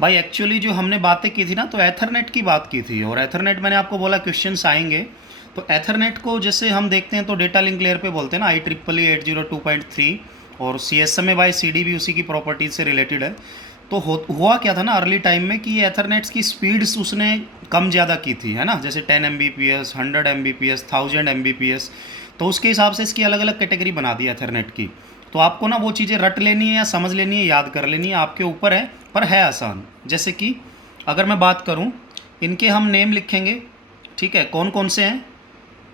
भाई एक्चुअली जो हमने बातें की थी ना, तो एथरनेट की बात की थी, और एथरनेट मैंने आपको बोला क्वेश्चंस आएंगे। तो एथरनेट को जैसे हम देखते हैं तो डेटा लिंक लेयर पे बोलते हैं ना, IEEE 802.3, और CSMA बाई CD भी उसी की प्रॉपर्टीज से रिलेटेड है। तो हुआ क्या था ना अर्ली टाइम में कि ये एथरनेट्स की स्पीड्स उसने कम ज़्यादा की थी, है ना, जैसे 10 Mbps, 100 Mbps, 1000 Mbps। तो उसके हिसाब से इसकी अलग अलग कैटेगरी बना दी एथरनेट की। तो आपको ना वो चीज़ें रट लेनी है या समझ लेनी है, याद कर लेनी है, आपके ऊपर है, पर है आसान। जैसे कि अगर मैं बात करूं, इनके हम नेम लिखेंगे, ठीक है, कौन कौन से हैं।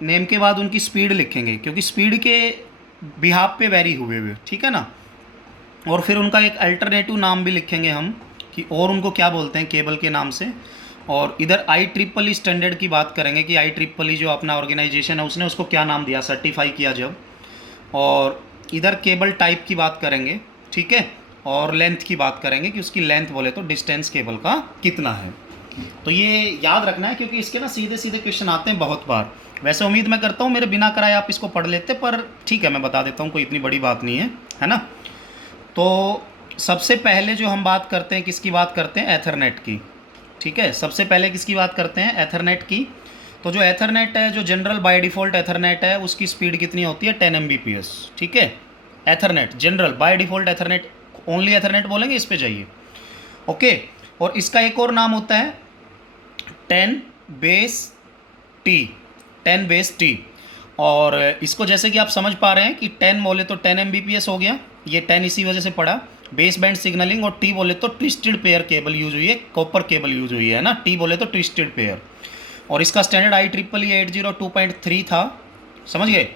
नेम के बाद उनकी स्पीड लिखेंगे, क्योंकि स्पीड के बिहाफ पे वेरी हुए हुए, ठीक है ना। और फिर उनका एक अल्टरनेटिव नाम भी लिखेंगे हम, कि और उनको क्या बोलते हैं केबल के नाम से। और इधर IEEE स्टैंडर्ड की बात करेंगे कि IEEE जो अपना ऑर्गेनाइजेशन है उसने उसको क्या नाम दिया, सर्टिफाई किया जब। और इधर केबल टाइप की बात करेंगे, ठीक है। और लेंथ की बात करेंगे कि उसकी लेंथ बोले तो डिस्टेंस केबल का कितना है। तो ये याद रखना है, क्योंकि इसके ना सीधे सीधे क्वेश्चन आते हैं बहुत बार। वैसे उम्मीद मैं करता हूँ मेरे बिना कराए आप इसको पढ़ लेते, पर ठीक है मैं बता देता हूँ, कोई इतनी बड़ी बात नहीं है ना। तो सबसे पहले जो हम बात करते हैं, किसकी बात करते हैं, एथरनेट की। ठीक है, सबसे पहले किसकी बात करते हैं, एथरनेट की। तो जो एथरनेट है, जो जनरल बाय डिफ़ॉल्ट एथरनेट है, उसकी स्पीड कितनी होती है, 10 Mbps। ठीक है, Ethernet general by default Ethernet, only Ethernet बोलेंगे, इस पे जाइए। ओके। और इसका एक और नाम होता है 10 बेस टी, 10 बेस टी। और इसको जैसे कि आप समझ पा रहे हैं कि 10 बोले तो 10 Mbps हो गया, ये 10 इसी वजह से पड़ा। बेस बैंड सिग्नलिंग, और टी बोले तो ट्विस्टेड पेयर केबल यूज हुई है, कॉपर केबल यूज हुई है ना, टी बोले तो ट्विस्टेड पेयर। और इसका स्टैंडर्ड IEEE 802.3 था, समझ गए।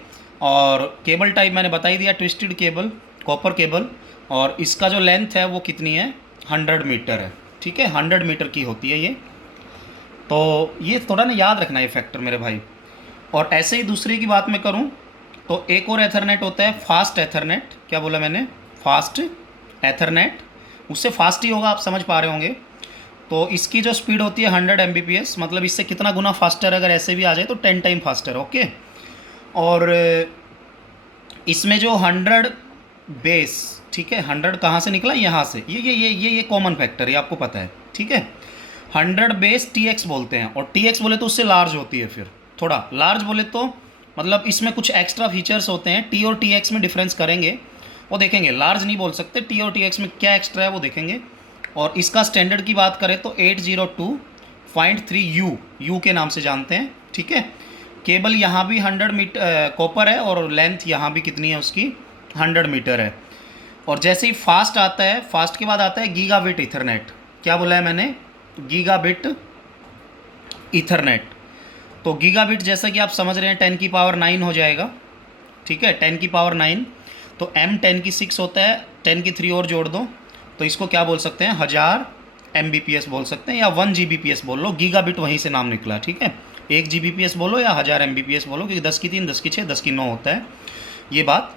और केबल टाइप मैंने बता ही दिया, ट्विस्टेड केबल, कॉपर केबल। और इसका जो लेंथ है वो कितनी है, 100 मीटर है। ठीक है, 100 मीटर की होती है ये। तो ये थोड़ा ना याद रखना है फैक्टर मेरे भाई। और ऐसे ही दूसरे की बात मैं करूं, तो एक और एथरनेट होता है फास्ट एथरनेट। क्या बोला मैंने, फास्ट एथरनेट। उससे फास्ट ही होगा, आप समझ पा रहे होंगे। तो इसकी जो स्पीड होती है 100 Mbps, मतलब इससे कितना गुना फास्टर, अगर ऐसे भी आ जाए तो 10 टाइम फास्टर। ओके। और इसमें जो 100 बेस, ठीक है, 100 कहाँ से निकला, यहाँ से, ये कॉमन फैक्टर है, आपको पता है, ठीक है। 100 बेस TX बोलते हैं, और TX बोले तो उससे लार्ज होती है, फिर थोड़ा लार्ज बोले तो मतलब इसमें कुछ एक्स्ट्रा फीचर्स होते हैं। T और TX में डिफरेंस करेंगे, वो देखेंगे। लार्ज नहीं बोल सकते, T और TX में क्या एक्स्ट्रा है वो देखेंगे। और इसका स्टैंडर्ड की बात करें तो 802.3 यू के नाम से जानते हैं, ठीक है। केबल यहाँ भी 100 मीटर कॉपर है, और लेंथ यहाँ भी कितनी है उसकी, 100 मीटर है। और जैसे ही फास्ट आता है, फास्ट के बाद आता है गीगाबिट इथरनेट। क्या बोला है मैंने, गीगाबिट इथरनेट। तो गीगाबिट जैसा कि आप समझ रहे हैं 10 की पावर 9 हो जाएगा, ठीक है, 10 की पावर 9। तो M 10 की 6 होता है, 10 की 3 और जोड़ दो, तो इसको क्या बोल सकते हैं, 1000 Mbps बोल सकते हैं, या 1 Gbps बोल लो, गीगाबिट वहीं से नाम निकला, ठीक है। 1 Gbps बोलो या 1000 Mbps बोलो, क्योंकि 10 की 3, 10 की 6, 10 की 9 होता है ये बात।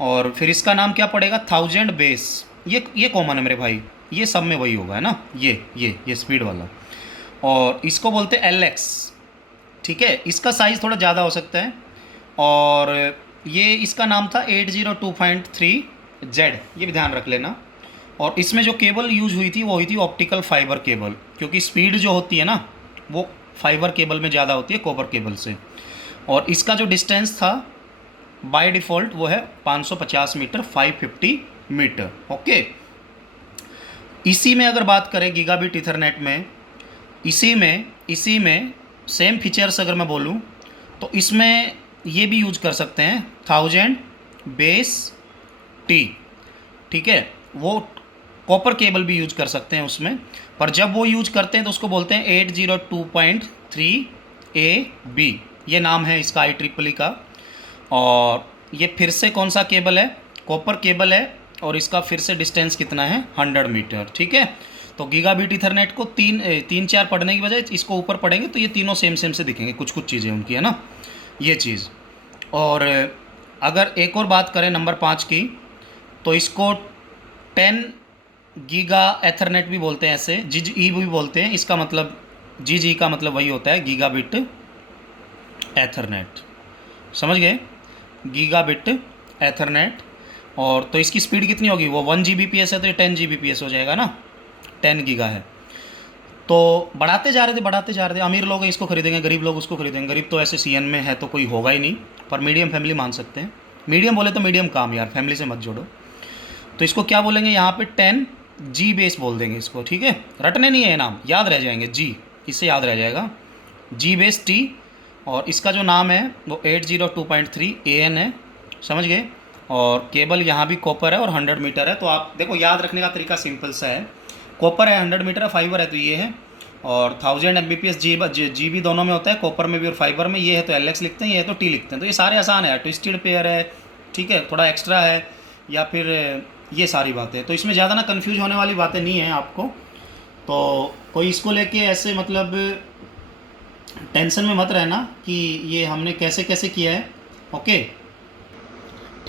और फिर इसका नाम क्या पड़ेगा, 1000 बेस। ये कॉमन है मेरे भाई, ये सब में वही होगा, है ना, ये स्पीड वाला। और इसको बोलते हैं LX, ठीक है। इसका साइज़ थोड़ा ज़्यादा हो सकता है। और ये इसका नाम था 802.3 Z, ये भी ध्यान रख लेना। और इसमें जो केबल यूज हुई थी वो हुई थी ऑप्टिकल फाइबर केबल, क्योंकि स्पीड जो होती है ना वो फाइबर केबल में ज़्यादा होती है कॉपर केबल से। और इसका जो डिस्टेंस था बाय डिफ़ॉल्ट वो है 550 मीटर, 550 मीटर। ओके। इसी में अगर बात करें गीगाबिट इथरनेट में, इसी में सेम फीचर्स अगर मैं बोलूँ, तो इसमें ये भी यूज कर सकते हैं 1000 बेस टी, ठीक है। वो कॉपर केबल भी यूज कर सकते हैं उसमें, पर जब वो यूज करते हैं तो उसको बोलते हैं 802.3 AB, ये नाम है इसका IEEE का। और ये फिर से कौन सा केबल है, कॉपर केबल है, और इसका फिर से डिस्टेंस कितना है, 100 मीटर, ठीक है। तो गीगाबिट इथरनेट को तीन चार पढ़ने की बजाय इसको ऊपर पढ़ेंगे तो ये तीनों सेम सेम से दिखेंगे, कुछ कुछ चीज़ें उनकी, है ना, ये चीज़। और अगर एक और बात करें नंबर 5 की, तो इसको 10 गीगा एथरनेट भी बोलते हैं, ऐसे GGE भी बोलते हैं। इसका मतलब GGE का मतलब वही होता है, गीगाबिट एथरनेट, समझ गए, गीगाबिट एथरनेट। और तो इसकी स्पीड कितनी होगी, वो 1 Gbps है तो ये 10 Gbps हो जाएगा ना, 10 गीगा है। तो बढ़ाते जा रहे थे, अमीर लोग इसको खरीदेंगे, गरीब लोग उसको खरीदेंगे। गरीब तो ऐसे सीएन में है तो कोई होगा ही नहीं, पर मीडियम फैमिली मान सकते हैं। मीडियम बोले तो मीडियम काम यार, फैमिली से मत जोड़ो। तो इसको क्या बोलेंगे यहाँ पे 10 जी बेस बोल देंगे इसको, ठीक है। रटने नहीं है नाम, याद रह जाएंगे, जी इससे याद रह जाएगा, जी बेस टी। और इसका जो नाम है वो 802.3 AN है, समझ गए। और केबल यहाँ भी कॉपर है और 100 मीटर है। तो आप देखो याद रखने का तरीका सिंपल सा है, कॉपर है, 100 मीटर है, फाइबर है तो ये है। और 1000 Mbps जी भी दोनों में होता है, कॉपर में भी और फाइबर में। ये है तो LX लिखते हैं, ये है तो T लिखते हैं। तो ये सारे आसान है, ट्विस्टेड पेयर है, ठीक है, थोड़ा एक्स्ट्रा है, या फिर ये सारी बातें। तो इसमें ज़्यादा ना कन्फ्यूज होने वाली बातें नहीं हैं आपको। तो कोई इसको लेके ऐसे मतलब टेंशन में मत रहना कि ये हमने कैसे कैसे किया है, ओके,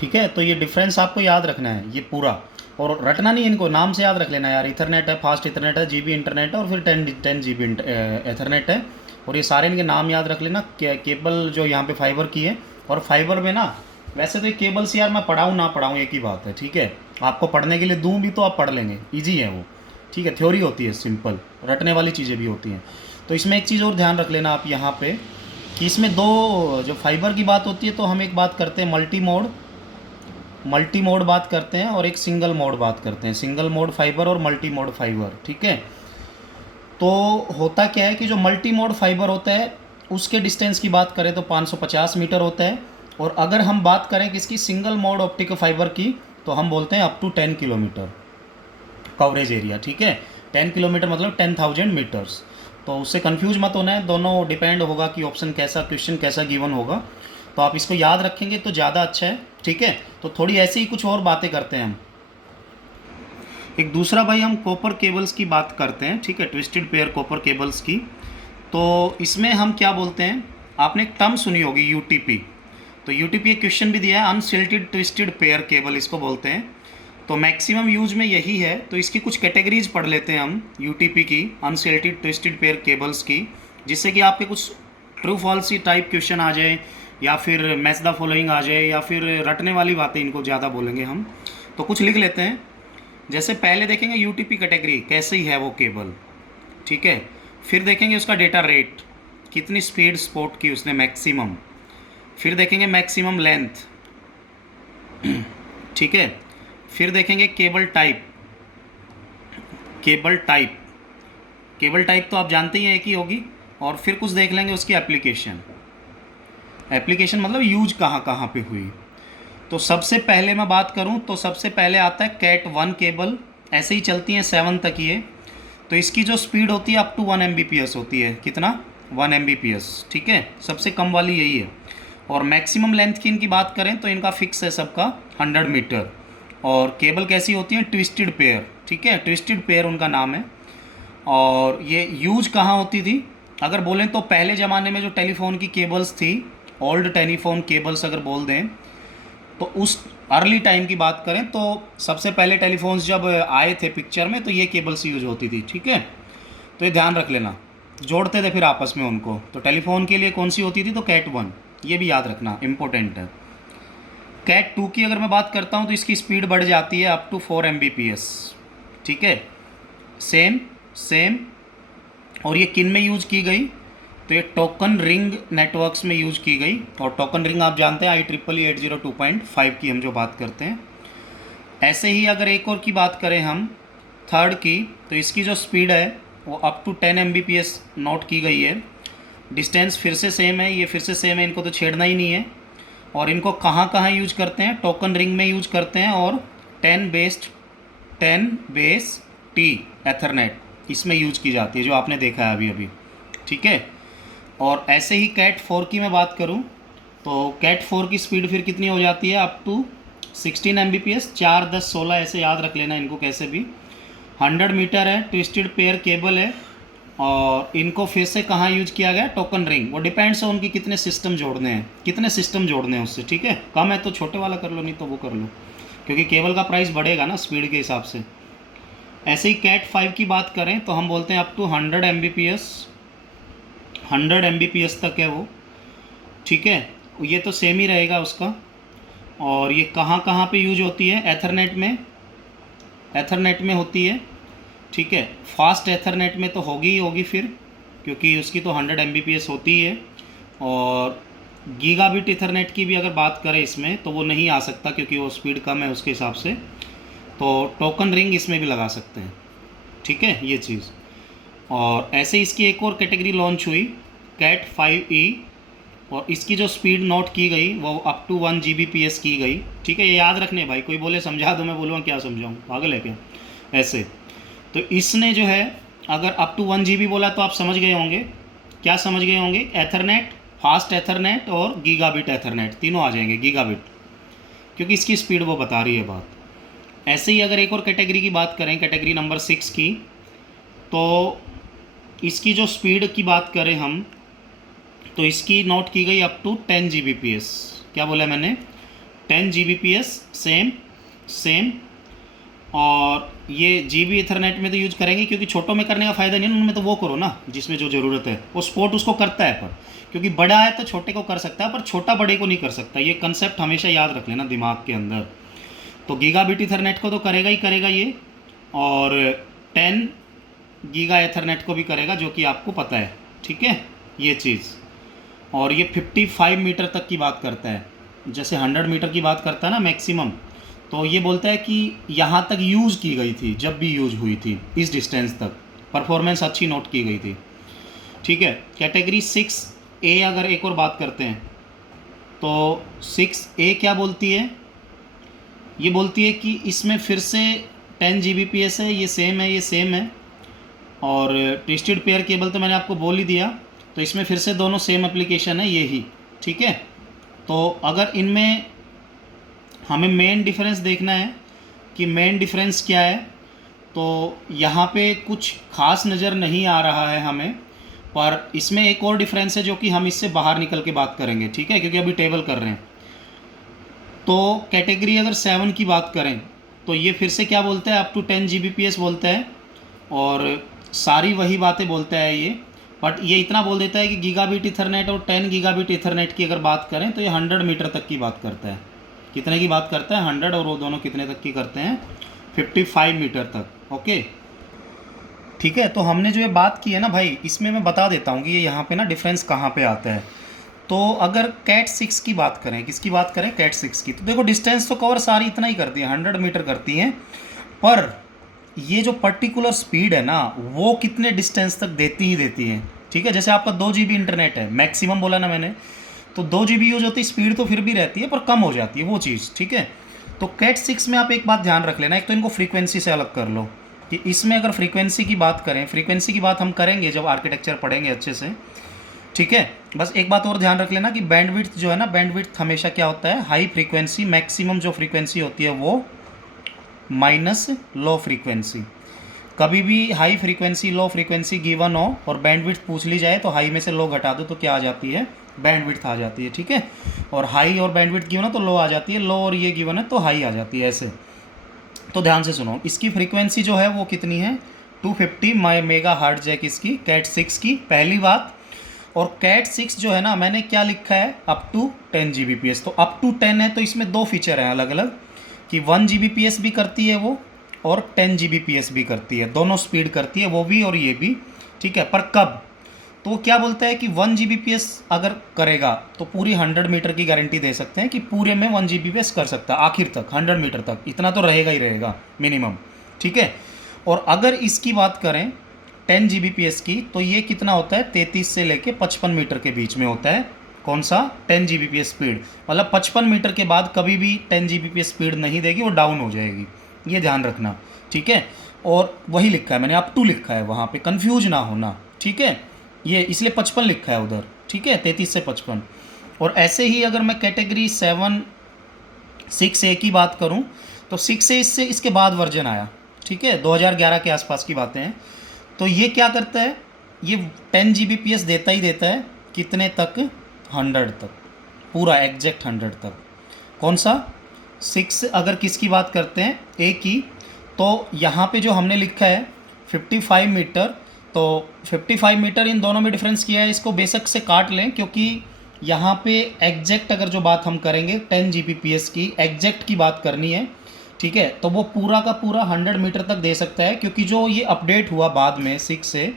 ठीक है। तो ये डिफरेंस आपको याद रखना है ये पूरा, और रटना नहीं, इनको नाम से याद रख लेना यार। इथरनेट है, फास्ट इथरनेट है, GB इंटरनेट है, और फिर 10 GB एथरनेट है। और ये सारे इनके नाम याद रख लेना। केबल जो यहाँ पे फाइबर की है, और फाइबर में ना वैसे तो ये केबल से यार मैं पढ़ाऊँ ना पढ़ाऊँ एक ही बात है, ठीक है। आपको पढ़ने के लिए दूँ भी तो आप पढ़ लेंगे, ईजी है वो, ठीक है। थ्योरी होती है सिंपल, रटने वाली चीज़ें भी होती हैं। तो इसमें एक चीज़ और ध्यान रख लेना आप यहाँ पे, कि इसमें दो, जो फाइबर की बात होती है तो हम एक बात करते हैं मल्टी मोड बात करते हैं, और एक सिंगल मोड बात करते हैं। सिंगल मोड फाइबर और मल्टी मोड फाइबर, ठीक है। तो होता क्या है कि जो मल्टी मोड फाइबर होता है उसके डिस्टेंस की बात करें तो 550 मीटर होता है। और अगर हम बात करें किसकी, सिंगल मोड ऑप्टिक फाइबर की, तो हम बोलते हैं up to 10 kilometre coverage area, ठीक है। 10 किलोमीटर मतलब 10,000 मीटर्स। तो उससे कंफ्यूज मत होना है, दोनों डिपेंड होगा कि ऑप्शन कैसा, क्वेश्चन कैसा गिवन होगा। तो आप इसको याद रखेंगे तो ज़्यादा अच्छा है, ठीक है। तो थोड़ी ऐसे ही कुछ और बातें करते हैं हम। एक दूसरा भाई हम कॉपर केबल्स की बात करते हैं, ठीक है, ट्विस्टेड पेयर कॉपर केबल्स की। तो इसमें हम क्या बोलते हैं, आपने एक टर्म सुनी होगी UTP। तो UTP एक क्वेश्चन भी दिया है, अनसिल्टेड ट्विस्टेड पेयर केबल इसको बोलते हैं। तो मैक्सिमम यूज में यही है। तो इसकी कुछ कैटेगरीज पढ़ लेते हैं हम UTP की, अनसिल्टेड ट्विस्टेड पेयर केबल्स की, जिससे कि आपके कुछ ट्रू फॉल्स टाइप क्वेश्चन आ जाए, या फिर मैच द फॉलोइंग आ जाए, या फिर रटने वाली बातें इनको ज़्यादा बोलेंगे हम। तो कुछ लिख लेते हैं। जैसे पहले देखेंगे UTP कैटेगरी कैसे ही है वो केबल, ठीक है। फिर देखेंगे उसका डेटा रेट, कितनी स्पीड सपोर्ट की उसने मैक्सिमम। फिर देखेंगे मैक्सिमम लेंथ, ठीक है। फिर देखेंगे केबल टाइप केबल टाइप तो आप जानते ही हैं एक ही होगी। और फिर कुछ देख लेंगे उसकी एप्लीकेशन मतलब यूज कहाँ कहाँ पे हुई। तो सबसे पहले मैं बात करूँ तो सबसे पहले आता है Cat 1 केबल, ऐसे ही चलती हैं 7 तक ये। तो इसकी जो स्पीड होती है अप टू 1 Mbps होती है, कितना, 1 Mbps, ठीक है, सबसे कम वाली यही है। और मैक्सिमम लेंथ की इनकी बात करें तो इनका फिक्स है सबका 100 मीटर। और केबल कैसी होती है, ट्विस्टेड पेयर, ठीक है, ट्विस्टेड पेयर उनका नाम है। और ये यूज कहाँ होती थी, अगर बोलें तो पहले ज़माने में जो टेलीफोन की केबल्स थी, ओल्ड टेलीफोन केबल्स अगर बोल दें, तो उस अर्ली टाइम की बात करें तो सबसे पहले टेलीफोन्स जब आए थे पिक्चर में तो ये केबल्स यूज होती थी, ठीक है। तो ये ध्यान रख लेना, जोड़ते थे फिर आपस में उनको। तो टेलीफोन के लिए कौन सी होती थी, तो Cat 1, ये भी याद रखना, इम्पोर्टेंट है। Cat 2 की अगर मैं बात करता हूँ तो इसकी स्पीड बढ़ जाती है अप टू 4 Mbps, ठीक है, सेम। और ये किन में यूज की गई, तो ये टोकन रिंग नेटवर्क्स में यूज की गई। और टोकन रिंग आप जानते हैं IEEE 802.5 की हम जो बात करते हैं। ऐसे ही अगर एक और की बात करें हम, थर्ड की, तो इसकी जो स्पीड है वो अप टू 10 Mbps नोट की गई है। डिस्टेंस फिर से सेम है, ये फिर से सेम है, इनको तो छेड़ना ही नहीं है। और इनको कहाँ कहाँ यूज करते हैं, टोकन रिंग में यूज करते हैं, और 10 बेस T एथरनेट इसमें यूज की जाती है, जो आपने देखा है अभी, ठीक है। और ऐसे ही Cat 4 की मैं बात करूं तो Cat 4 की स्पीड फिर कितनी हो जाती है, अप टू 16 Mbps, 4, 10, 16 ऐसे याद रख लेना इनको कैसे भी। 100 मीटर है, ट्विस्टेड पेयर केबल है। और इनको फिर से कहाँ यूज किया गया, टोकन रिंग। वो डिपेंड्स है उनकी कितने सिस्टम जोड़ने हैं उससे, ठीक है। कम है तो छोटे वाला कर लो, नहीं तो वो कर लो, क्योंकि केबल का प्राइस बढ़ेगा ना स्पीड के हिसाब से। ऐसे ही Cat 5 की बात करें तो हम बोलते हैं अप टू 100 Mbps तक है वो, ठीक है। ये तो सेम ही रहेगा उसका। और ये कहाँ कहाँ पे यूज होती है, एथरनेट में होती है, ठीक है। फास्ट एथरनेट में तो होगी ही होगी फिर, क्योंकि उसकी तो 100 Mbps होती ही है। और गीगाबिट इथरनेट की भी अगर बात करें इसमें तो वो नहीं आ सकता, क्योंकि वो स्पीड कम है उसके हिसाब से। तो टोकन रिंग इसमें भी लगा सकते हैं, ठीक है, ये चीज़। और ऐसे इसकी एक और कैटेगरी लॉन्च हुई, कैट 5e, और इसकी जो स्पीड नोट की गई वो अप टू 1 Gbps की गई, ठीक है। ये याद रखने भाई, कोई बोले समझा दो, मैं बोलूँगा क्या समझाऊँ, पागल है क्या ऐसे। तो इसने जो है अगर अप टू 1 GB बोला तो आप समझ गए होंगे, क्या समझ गए होंगे, एथरनेट, फास्ट एथरनेट और गीगाबिट एथरनेट तीनों आ जाएंगे, गीगाबिट, क्योंकि इसकी स्पीड वो बता रही है बात। ऐसे ही अगर एक और कैटेगरी की बात करें, कैटेगरी नंबर 6 की, तो इसकी जो स्पीड की बात करें हम, तो इसकी नोट की गई अप टू 10 Gbps। क्या बोला मैंने, 10 Gbps, सेम। और ये GB इथरनेट में तो यूज करेंगे, क्योंकि छोटों में करने का फ़ायदा नहीं है, उनमें तो वो करो ना जिसमें जो ज़रूरत है, वो सपोर्ट उसको करता है, पर क्योंकि बड़ा है तो छोटे को कर सकता है, पर छोटा बड़े को नहीं कर सकता। ये कंसेप्ट हमेशा याद रख लेना दिमाग के अंदर। तो गीगाबिट इथरनेट को तो करेगा ही करेगा ये, और 10 गीगा एथरनेट को भी करेगा, जो कि आपको पता है, ठीक है, ये चीज़। और ये 55 मीटर तक की बात करता है, जैसे 100 मीटर की बात करता है ना मैक्सिमम, तो ये बोलता है कि यहाँ तक यूज़ की गई थी, जब भी यूज़ हुई थी इस डिस्टेंस तक परफॉर्मेंस अच्छी नोट की गई थी, ठीक है। कैटेगरी 6A अगर एक और बात करते हैं, तो 6A क्या बोलती है, ये बोलती है कि इसमें फिर से 10 Gbps है, ये सेम है। और ट्विस्टेड पेयर केबल तो मैंने आपको बोल ही दिया, तो इसमें फिर से दोनों सेम एप्लीकेशन है, ये ही, ठीक है। तो अगर इनमें हमें मेन डिफरेंस देखना है कि मेन डिफरेंस क्या है, तो यहाँ पे कुछ खास नज़र नहीं आ रहा है हमें, पर इसमें एक और डिफरेंस है जो कि हम इससे बाहर निकल के बात करेंगे, ठीक है, क्योंकि अभी टेबल कर रहे हैं। तो कैटेगरी अगर 7 की बात करें, तो ये फिर से क्या बोलता है, अप टू 10 Gbps बोलता है, और सारी वही बातें बोलता है ये, बट ये इतना बोल देता है कि गीगाबिट इथरनेट और 10 गीगाबिट इथरनेट की अगर बात करें तो ये 100 मीटर तक की बात करता है। कितने की बात करता है, 100, और वो दोनों कितने तक की करते हैं, 55 मीटर तक, ओके, ठीक है। तो हमने जो ये बात की है ना भाई, इसमें मैं बता देता हूँ कि ये यहाँ पे ना डिफरेंस कहाँ पे आता है। तो अगर कैट 6 की बात करें, किसकी बात करें, कैट 6 की, तो देखो डिस्टेंस तो कवर सारी इतना ही करती है, 100 मीटर करती हैं, पर ये जो पर्टिकुलर स्पीड है ना, वो कितने डिस्टेंस तक देती है, ठीक है। जैसे आपका 2 GB इंटरनेट है, मैक्सिमम बोला ना मैंने, तो 2 GB यूज होती है, स्पीड तो फिर भी रहती है पर कम हो जाती है वो चीज़, ठीक है। तो कैट 6 में आप एक बात ध्यान रख लेना, एक तो इनको फ्रीक्वेंसी से अलग कर लो, कि इसमें अगर फ्रीक्वेंसी की बात करें, फ्रीक्वेंसी की बात हम करेंगे जब आर्किटेक्चर पढ़ेंगे अच्छे से, ठीक है। बस एक बात और ध्यान रख लेना कि बैंडविड्थ जो है ना, बैंडविड्थ हमेशा क्या होता है, हाई फ्रीक्वेंसी, मैक्सिमम जो फ्रीक्वेंसी होती है वो माइनस लो फ्रीक्वेंसी। कभी भी high frequency low frequency given हो और बैंडविड्थ पूछ ली जाए, तो हाई में से लो घटा दो तो क्या आ जाती है, बैंडविड्थ आ जाती है, ठीक है। और हाई और बैंडविड्थ गिवन है तो लो आ जाती है, लो और ये गिवन है तो हाई आ जाती है, ऐसे। तो ध्यान से सुनो, इसकी फ्रीक्वेंसी जो है वो कितनी है, 250 मेगा हर्ट्ज है किसकी, कैट 6 की, पहली बात। और कैट 6 जो है ना, मैंने क्या लिखा है, अप टू 10 Gbps, तो अप टू 10 है, तो इसमें दो फीचर हैं अलग अलग, कि 1 Gbps भी करती है वो, और 10 Gbps भी करती है, दोनों स्पीड करती है, वो भी और ये भी, ठीक है। पर कब, तो वो क्या बोलता है कि 1 Gbps अगर करेगा तो पूरी 100 मीटर की गारंटी दे सकते हैं कि पूरे में 1 Gbps कर सकता है, आखिर तक 100 मीटर तक, इतना तो रहेगा ही रहेगा मिनिमम, ठीक है। और अगर इसकी बात करें 10 Gbps की, तो ये कितना होता है, 33 से लेके 55 मीटर के बीच में होता है, कौन सा, 10 Gbps स्पीड, मतलब 55 मीटर के बाद कभी भी 10 Gbps स्पीड नहीं देगी, वो डाउन हो जाएगी, ये ध्यान रखना, ठीक है। और वही लिखा है मैंने, अप टू लिखा है वहाँ पे, कंफ्यूज ना होना, ठीक है, ये इसलिए 55 लिखा है उधर, ठीक है, 33 से 55। और ऐसे ही अगर मैं कैटेगरी 6A की बात करूँ, तो 6A इससे इसके बाद वर्जन आया, ठीक है, 2011 के आसपास की बातें हैं। तो ये क्या करता है, ये 10 Gbps देता ही देता है, कितने तक, 100 तक, पूरा एग्जैक्ट 100 तक। कौन सा, 6 अगर किसकी बात करते हैं, ए की, तो यहाँ पे जो हमने लिखा है 55 मीटर, तो 55 मीटर इन दोनों में डिफरेंस किया है, इसको बेशक से काट लें, क्योंकि यहाँ पे एग्जैक्ट अगर जो बात हम करेंगे 10 Gbps की एग्जैक्ट की बात करनी है, ठीक है, तो वो पूरा का पूरा 100 मीटर तक दे सकता है, क्योंकि जो ये अपडेट हुआ बाद में 6 से,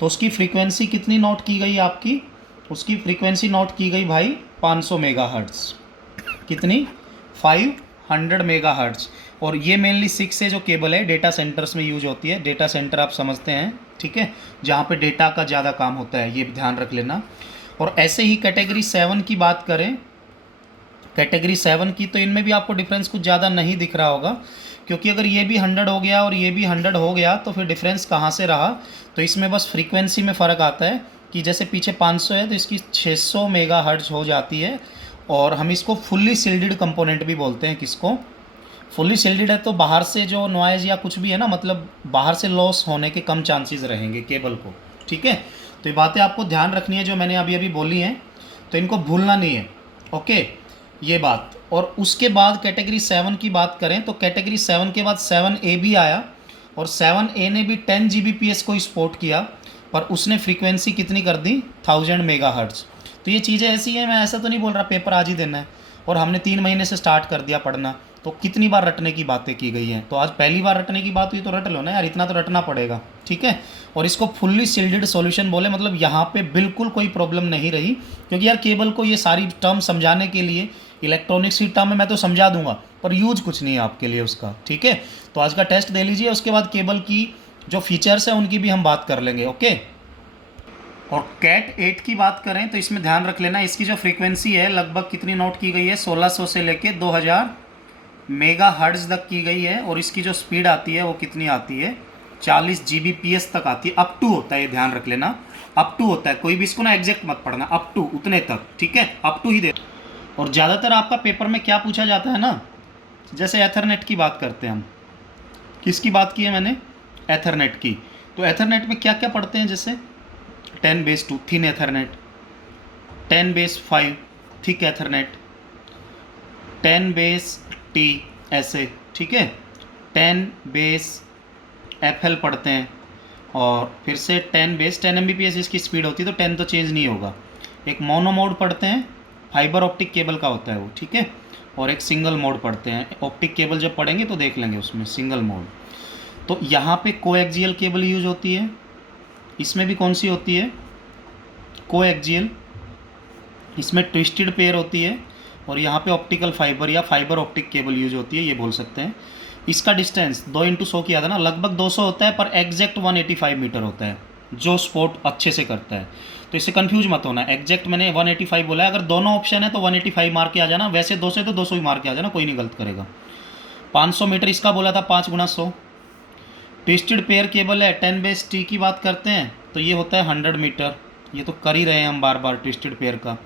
तो उसकी फ्रीक्वेंसी कितनी नोट की गई आपकी, उसकी फ्रीक्वेंसी नोट की गई भाई 500 मेगाहर्ट्ज़। कितनी? 500 मेगाहर्ट्ज़। और ये मेनली 6 से जो केबल है डेटा सेंटर्स में यूज होती है। डेटा सेंटर आप समझते हैं, ठीक है, जहाँ पे डेटा का ज़्यादा काम होता है, ये ध्यान रख लेना। और ऐसे ही कैटेगरी 7 की बात करें, कैटेगरी 7 की, तो इनमें भी आपको डिफरेंस कुछ ज़्यादा नहीं दिख रहा होगा, क्योंकि अगर ये भी 100 हो गया और ये भी 100 हो गया तो फिर डिफरेंस कहाँ से रहा। तो इसमें बस फ्रीक्वेंसी में फ़र्क आता है कि जैसे पीछे 500 है तो इसकी 600 मेगाहर्ट्ज़ हो जाती है। और हम इसको फुल्ली शिल्डेड कंपोनेंट भी बोलते हैं। किसको? फुल्ली शिल्डेड है तो बाहर से जो नॉइज़ या कुछ भी है ना, मतलब बाहर से लॉस होने के कम चांसेस रहेंगे केबल को, ठीक है। तो ये बातें आपको ध्यान रखनी है जो मैंने अभी अभी बोली हैं, तो इनको भूलना नहीं है, ओके, ये बात। और उसके बाद कैटेगरी 7 की बात करें तो कैटेगरी 7 के बाद 7A भी आया, और 7A ने भी 10 Gbps को सपोर्ट किया, पर उसने फ्रीक्वेंसी कितनी कर दी? 1000 मेगाहर्ट्ज़। तो ये चीज़ें ऐसी हैं, मैं ऐसा तो नहीं बोल रहा पेपर आज ही देना है, और हमने 3 महीने से स्टार्ट कर दिया पढ़ना, तो कितनी बार रटने की बातें की गई हैं। तो आज पहली बार रटने की बात हुई तो रट लो ना यार, इतना तो रटना पड़ेगा, ठीक है। और इसको फुल्ली शिल्डेड सॉल्यूशन बोले, मतलब यहाँ पे बिल्कुल कोई प्रॉब्लम नहीं रही, क्योंकि यार केबल को ये सारी टर्म समझाने के लिए, इलेक्ट्रॉनिक्स की टर्म में मैं तो समझा दूंगा पर यूज कुछ नहीं है आपके लिए उसका, ठीक है। तो आज का टेस्ट दे लीजिए, उसके बाद केबल की जो फीचर्स हैं उनकी भी हम बात कर लेंगे, ओके। और कैट 8 की बात करें तो इसमें ध्यान रख लेना, इसकी जो फ्रीक्वेंसी है लगभग कितनी नोट की गई है? 1600 से लेके 2000 मेगा हर्ट्ज़ तक की गई है। और इसकी जो स्पीड आती है वो कितनी आती है? 40 Gbps तक आती है। अप टू होता है, ये ध्यान रख लेना, अप टू होता है, कोई भी इसको ना एग्जैक्ट मत पढ़ना, अप टू उतने तक, ठीक है, अप टू ही दे। और ज़्यादातर आपका पेपर में क्या पूछा जाता है ना, जैसे एथरनेट की बात करते हैं हम, किसकी बात की है मैंने? एथरनेट की। तो एथरनेट में क्या क्या पढ़ते हैं? जैसे 10/2 thin Ethernet, 10/5 thick Ethernet, 10/T ऐसे, ठीक है, 10/FL पढ़ते हैं, और फिर से 10 Mbps इसकी स्पीड होती है, तो 10 तो चेंज नहीं होगा। एक मोनो मोड पढ़ते हैं, फाइबर ऑप्टिक केबल का होता है वो, ठीक है। और एक सिंगल मोड पढ़ते हैं, ऑप्टिक केबल जब पढ़ेंगे तो देख लेंगे उसमें सिंगल मोड। तो यहाँ पे कोएक्सियल केबल यूज होती है, इसमें भी कौन सी होती है? कोएक्सियल। इसमें ट्विस्टेड पेयर होती है, और यहाँ पे ऑप्टिकल फाइबर या फाइबर ऑप्टिक केबल यूज होती है, ये बोल सकते हैं। इसका डिस्टेंस 2x100 किया था ना, लगभग 200 होता है, पर एग्जैक्ट 185 मीटर होता है, जो स्पोर्ट अच्छे से करता है। तो इससे कंफ्यूज मत होना, एग्जैक्ट मैंने 185 बोला है, अगर दोनों ऑप्शन है तो 185 मार के आ जाना, वैसे 200 तो 200 ही मार के आ जाना, कोई नहीं गलत करेगा। 500 मीटर इसका बोला था, 5x100। ट्विस्टेड पेयर केबल है, 10/T की बात करते हैं तो ये होता है 100 मीटर, ये तो कर ही रहे हैं हम बार बार ट्विस्टेड पेयर का।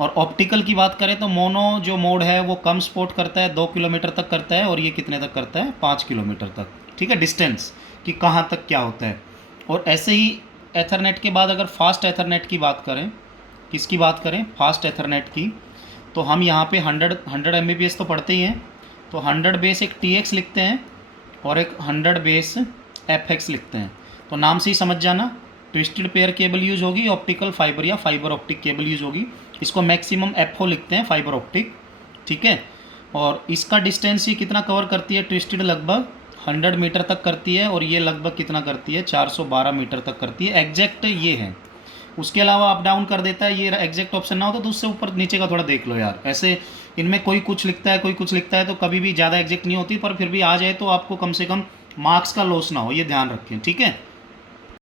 और ऑप्टिकल की बात करें तो मोनो जो मोड है वो कम सपोर्ट करता है, 2 किलोमीटर तक करता है, और ये कितने तक करता है? 5 किलोमीटर तक, ठीक है, डिस्टेंस कि कहाँ तक क्या होता है। और ऐसे ही एथरनेट के बाद अगर फास्ट एथरनेट की बात करें, किसकी बात करें? फास्ट एथरनेट की, तो हम यहाँ पे 100 Mbps तो पढ़ते ही हैं, तो 100 एक TX लिखते हैं, और एक 100 FX लिखते हैं। तो नाम से ही समझ जाना, ट्विस्टेड पेयर केबल यूज होगी, ऑप्टिकल फाइबर या फाइबर ऑप्टिक केबल यूज होगी। इसको मैक्सिमम FO लिखते हैं, फाइबर ऑप्टिक, ठीक है। और इसका डिस्टेंस ये कितना कवर करती है? ट्विस्टेड लगभग 100 मीटर तक करती है, और ये लगभग कितना करती है? 412 मीटर तक करती है, एग्जैक्ट ये है। उसके अलावा अप डाउन कर देता है, ये एग्जैक्ट ऑप्शन ना हो तो उससे ऊपर नीचे का थोड़ा देख लो यार, ऐसे इनमें कोई कुछ लिखता है कोई कुछ लिखता है, तो कभी भी ज़्यादा एग्जैक्ट नहीं होती, पर फिर भी आ जाए तो आपको कम से कम मार्क्स का लॉस ना हो, ये ध्यान रखें, ठीक है।